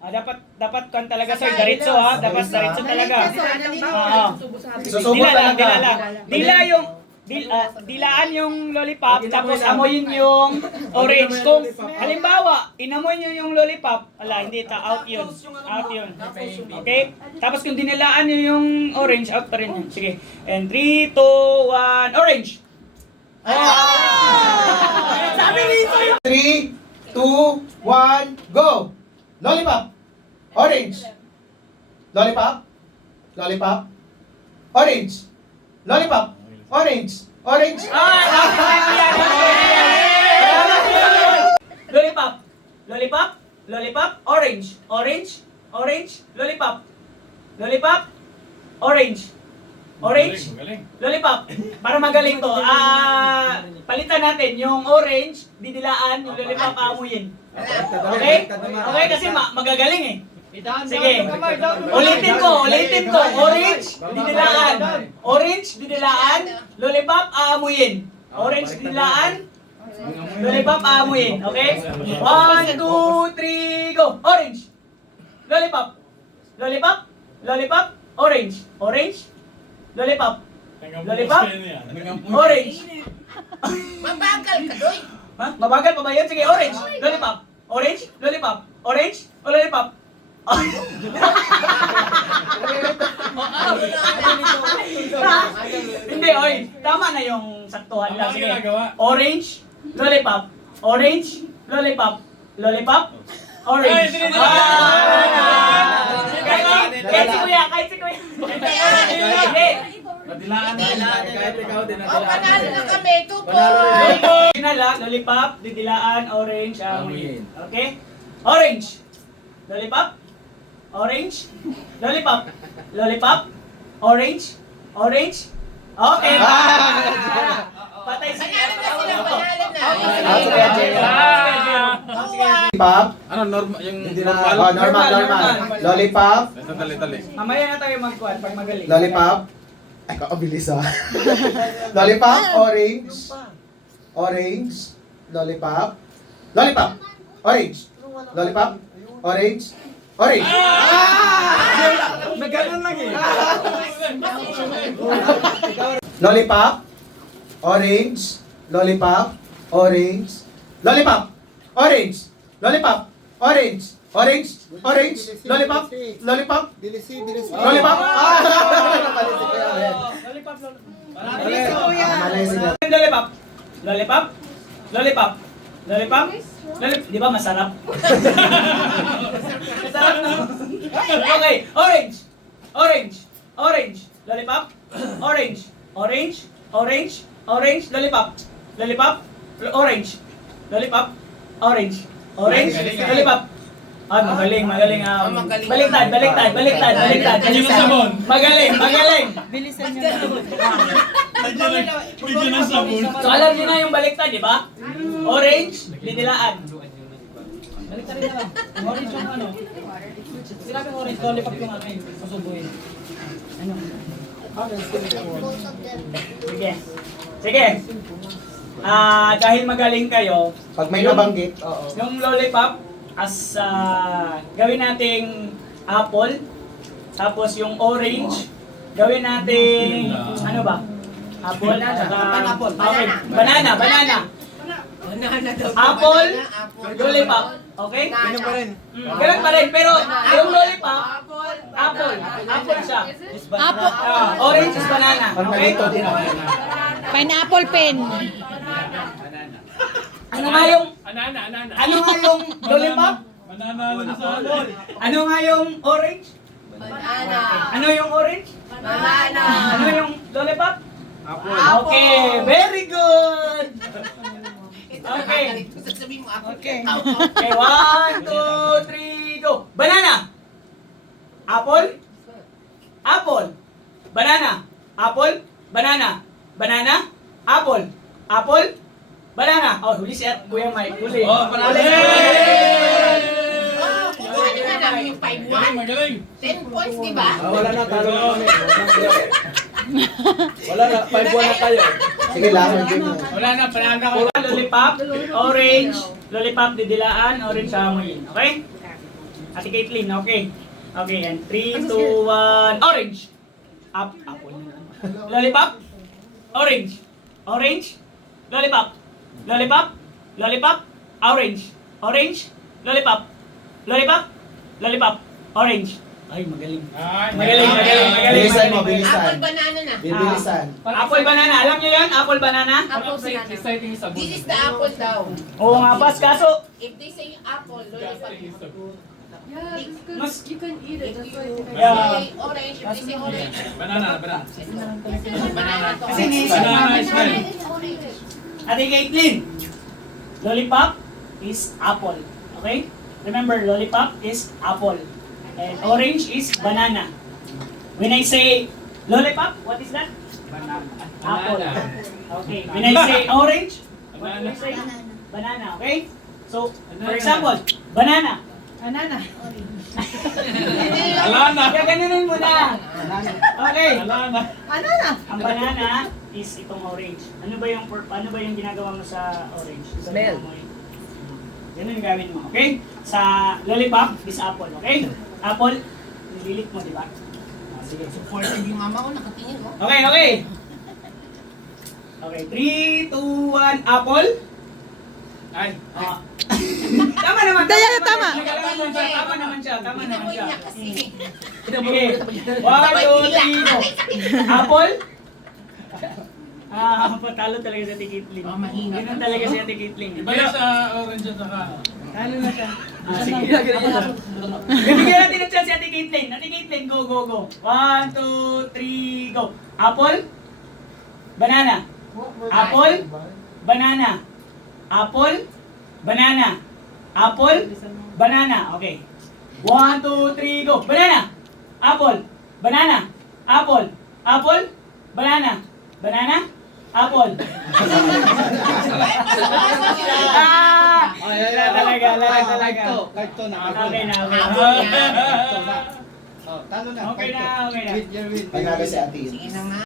Dapat kan talaga sir, diretso ha. Dapat diretso talaga. Oo. Susubok talaga. Dilaan yung lollipop, tapos amoyin yung orange. Kung halimbawa, inamoy nyo yung lollipop, hindi out yun. Out yun. Okay? Tapos kung dinilaan nyo yung orange, out pa rin yun. Sige. And 3, 2, 1, orange! Sabi nito yung... 3, 2, 1, go! Lollipop. Orange. Lollipop. Lollipop. Orange. Lollipop. Orange. Orange. Lollipop. Lollipop. Lollipop. Orange. Orange. Orange. Lollipop. Lollipop. Orange. Orange. Lollipop. Para magaling to. Palitan natin yung orange, didilaan, yung lollipop aamuyin. Okay? Okay kasi magagaling eh. Sige. Ulitin ko. Orange, didilaan. Orange, didilaan. Lollipop, aamuyin. Orange, didilaan. Lollipop, aamuyin. Okay? 1, 2, 3, go. Orange. Lollipop. Lollipop. Lollipop. Orange. Orange. Lollipop. Lollipop. Orange. Mabagal ka, Doy. Ha? Mabagal pa ba yun? Sige, orange. Lollipop. Orange. Lollipop. Orange. O lollipop. Hindi, oy. Tama na yung saktuhan lang. Sige. Orange. Lollipop. Orange. Lollipop. Lollipop. Orange. Kahit si kuya. Hindi. Panalo na kami. 2 points. Lollipop, didilaan, orange, amoyin. Okay? Orange. Lollipop. Orange. Lollipop. Lollipop. Orange. Orange. Okay. Patay si Lollipop. Ano normal yung Normal. Lollipop. Tali. Mamaya na tayo magkuhan pag magaling. Lollipop. Ay, kakabilis ah. Lollipop. Orange. Orange. Lollipop. Lollipop. Orange. Lollipop. Orange. Orange. Nagganon lang eh. Lollipop. Orange. Lollipop. Orange. Lollipop. Orange. Lollipop. Orange. Orange. Orange. Lollipop. Lollipop. Lollipop. Lollipop. Lollipop. Lollipop. Lollipop. Di ba masarap? Masarap na. Okay. Orange. Orange. Orange. Lollipop. Orange. Orange. Orange. Orange. Lollipop. Lollipop. Orange. Lollipop. Orange. Orange. Lollipop. Magaling. Baliktad. Magaling. Bilisan nyo na. So alam niyo na yung baliktad, di ba? Orange, didilaan. Baliktad rin na lang. Orange yung ano. Sinabing orange, lollipop yung akin. Susubuhin. Ano? Sige. Dahil magaling kayo, Pag may nabanggit, yung lollipop, gawin nating apple, tapos yung orange, gawin nating, ano ba? Apple, okay. Banana. Apple, lollipop, okay? Ganun pa rin, pero yung lollipop, apple siya. Orange is banana, okay? Pineapple pen. Ano nga yung lollipop? Ano nga yung orange? Banana. Ano yung orange? Banana. Ano yung lollipop? Okay, very good! Okay. Okay, 1, 2, 3, go! Banana! Apple? Apple! Banana! Apple? Banana! Banana? Apple! Apple? Banana! Oh, huli siya, Kuya Mike. Huli. Kukuhanin na namin yung 5-1. 10 points, di ba? Wala na, talo na kami. Wala na, 5-1 na tayo. sige lang. Wala na, pananda ko. Lollipop, orange, lollipop didilaan, orange amoyin. Okay? Ate Caitlyn, okay. Okay, and 3, 2, 1, orange. Apple. Lollipop. Orange. Orange. Lollipop. Lollipop. Lollipop. Orange. Orange. Lollipop. Lollipop. Lollipop. Orange. Ay, magaling. Magaling. Bilisan mo, Apple bilisan. banana na. Bibilisan. Apple banana. Alam niyo yan? Apple banana? Apple banana. This is the apple daw. Oo nga, pas. Kaso, If they say apple, lollipop. Yeah, because Mas- you can eat it. That's why If they they Yeah. say orange, if they say orange. Banana. Banana to. Kasi ni- Banana is red. Ate Caitlyn, lollipop is apple. Okay? Remember, lollipop is apple. And orange is banana. When I say lollipop, what is that? Apple. Okay. When I say orange, what do I say? Banana. Okay? So, for example, banana. Banana. Alana. Kaya ganinin mo na. Okay. Alana. Banana. Ang banana is itong orange. Ano ba yung ginagawa mo sa orange? Smell. Ganun yung gawin mo, okay? Sa lollipop is apple, okay? Apple, nililit mo, di ba? Sige. Supported yung mama ko, nakatingin mo. Okay, okay. Okay, 3, 2, 1, apple. Ay. Ah. Tama naman. Tama. Tama naman siya. Inamoy niya kasi. Okay. 1, 2, 3, go. Apple. Patalo talaga si Ate Caitlyn. Oh, mahina. Ganun talaga si Ate Caitlyn. Iba yung sa orange at saka. Talo na siya. Sige. Bibigyan natin ng chance si Ate Caitlyn. Ate Caitlyn, go, go, go. 1, 2, 3, go. Apple. Banana. Apple. Banana. Apple. Banana. Apple. Banana. Okay. 1, 2, 3, go. Banana. Apple. Banana. Apple. Apple. Banana. Banana. Apple. Talaga. Kahit to na. Okay na, okay na. Apple yan. Talo na. Okay na, okay na. Panalo si Ate. Sige na nga.